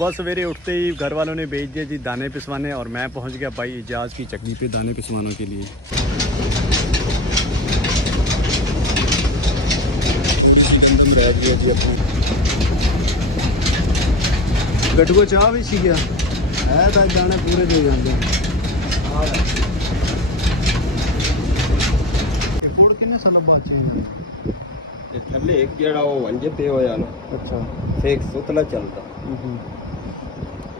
सुबह सवेरे उठते ही घर वालों ने भेज दिया जी दाने पिसवाने, और मैं पहुंच गया भाई इजाज़ की चक्की पे दाने पिसवाने के लिए। गटको चाह भी सी गया है तो दाने पूरे दे जाते हैं। थल्ले एक जेड़ा वो वंजे पे हो जाना। अच्छा, फेक सुतला चलता।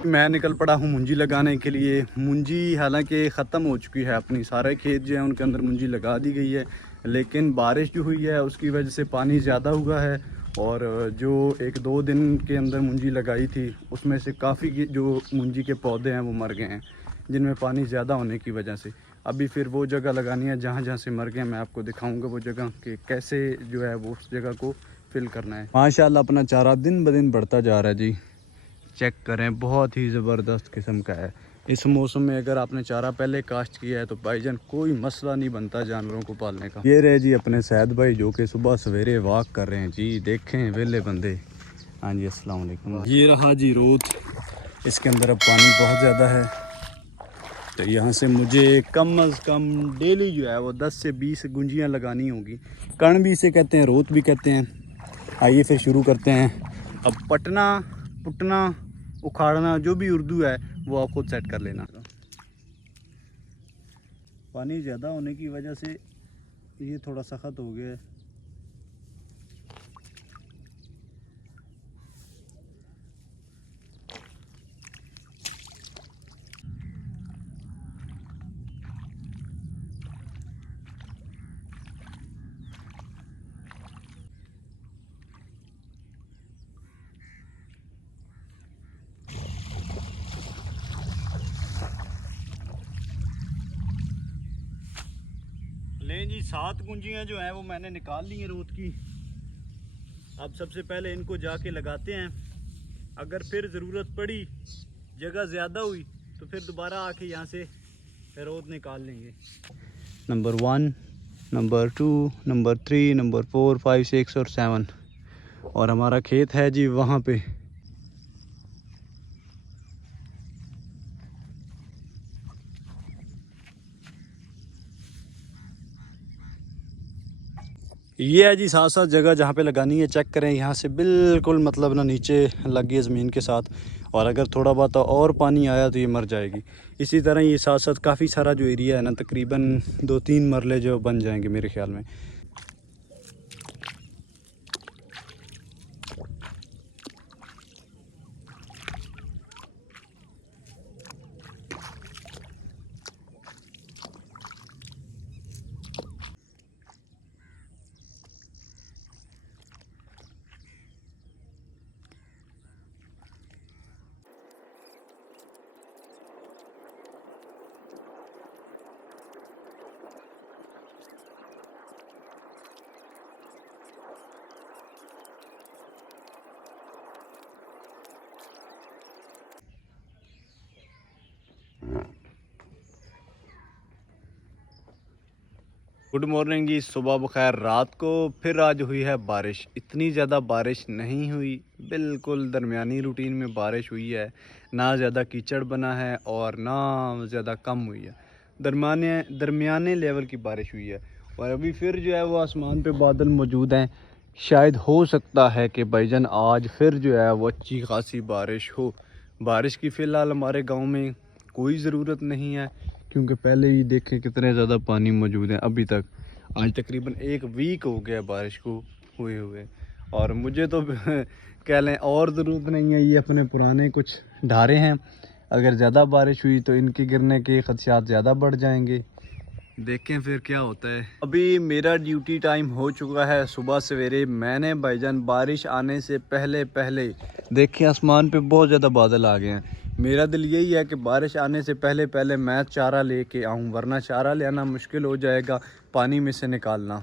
मैं निकल पड़ा हूँ मुंजी लगाने के लिए। मुंजी हालांकि ख़त्म हो चुकी है अपनी, सारे खेत जो हैं उनके अंदर मुंजी लगा दी गई है, लेकिन बारिश जो हुई है उसकी वजह से पानी ज़्यादा हुआ है, और जो 1-2 दिन के अंदर मुंजी लगाई थी उसमें से काफ़ी जो मुंजी के पौधे हैं वो मर गए हैं, जिनमें पानी ज़्यादा होने की वजह से। अभी फिर वो जगह लगानी है जहाँ जहाँ से मर गए, मैं आपको दिखाऊंगा वो जगह कि कैसे जो है वो उस जगह को फिल करना है। माशाल्लाह अपना चारा दिन ब दिन बढ़ता जा रहा है जी। चेक करें, बहुत ही ज़बरदस्त किस्म का है। इस मौसम में अगर आपने चारा पहले काश्त किया है तो भाईजान कोई मसला नहीं बनता जानवरों को पालने का। ये रहे जी अपने सैद भाई जो कि सुबह सवेरे वॉक कर रहे हैं जी, देखें वेले बंदे। हाँ जी, अस्सलाम वालेकुम। ये रहा जी रोड, इसके अंदर अब पानी बहुत ज़्यादा है, तो यहाँ से मुझे कम अज़ कम डेली जो है वो 10 से 20 गुंजियाँ लगानी होगी। कण भी इसे कहते हैं, रोत भी कहते हैं। आइए फिर शुरू करते हैं। अब पटना पुटना उखाड़ना जो भी उर्दू है वो आप खुद सेट कर लेना। पानी ज़्यादा होने की वजह से ये थोड़ा सख्त हो गया है। लें जी 7 गुंजियाँ जो हैं वो मैंने निकाल ली हैं रोत की। अब सबसे पहले इनको जाके लगाते हैं, अगर फिर ज़रूरत पड़ी, जगह ज़्यादा हुई तो फिर दोबारा आके यहाँ से रोत निकाल लेंगे। नंबर 1, नंबर 2, नंबर 3, नंबर 4, 5, 6 और 7, और हमारा खेत है जी वहाँ पे। ये है जी साथ साथ जगह जहाँ पे लगानी है। चेक करें, यहाँ से बिल्कुल मतलब ना नीचे लग गई ज़मीन के साथ, और अगर थोड़ा बहुत और पानी आया तो ये मर जाएगी। इसी तरह ये साथ साथ काफ़ी सारा जो एरिया है ना, तकरीबन 2-3 मरले जो बन जाएंगे मेरे ख्याल में। गुड मॉर्निंग जी, सुबह बखैर। रात को फिर आज हुई है बारिश। इतनी ज़्यादा बारिश नहीं हुई, बिल्कुल दरमियानी रूटीन में बारिश हुई है। ना ज़्यादा कीचड़ बना है और ना ज़्यादा कम हुई है, दरमियाने लेवल की बारिश हुई है। और अभी फिर जो है वो आसमान पे बादल मौजूद हैं। शायद हो सकता है कि भाईजान आज फिर जो है वो अच्छी खासी बारिश हो। बारिश की फ़िलहाल हमारे गाँव में कोई ज़रूरत नहीं है, क्योंकि पहले ही देखें कितने ज़्यादा पानी मौजूद है। अभी तक आज तकरीबन 1 वीक हो गया बारिश को हुए, और मुझे तो कह लें और ज़रूरत नहीं है। ये अपने पुराने कुछ ढारे हैं, अगर ज़्यादा बारिश हुई तो इनके गिरने के खदशात ज़्यादा बढ़ जाएंगे। देखें फिर क्या होता है। अभी मेरा ड्यूटी टाइम हो चुका है सुबह सवेरे। मैंने भाईजान बारिश आने से पहले पहले देखें आसमान पे बहुत ज़्यादा बादल आ गए हैं। मेरा दिल यही है कि बारिश आने से पहले पहले मैं चारा लेके आऊँ, वरना चारा ले आना मुश्किल हो जाएगा, पानी में से निकालना।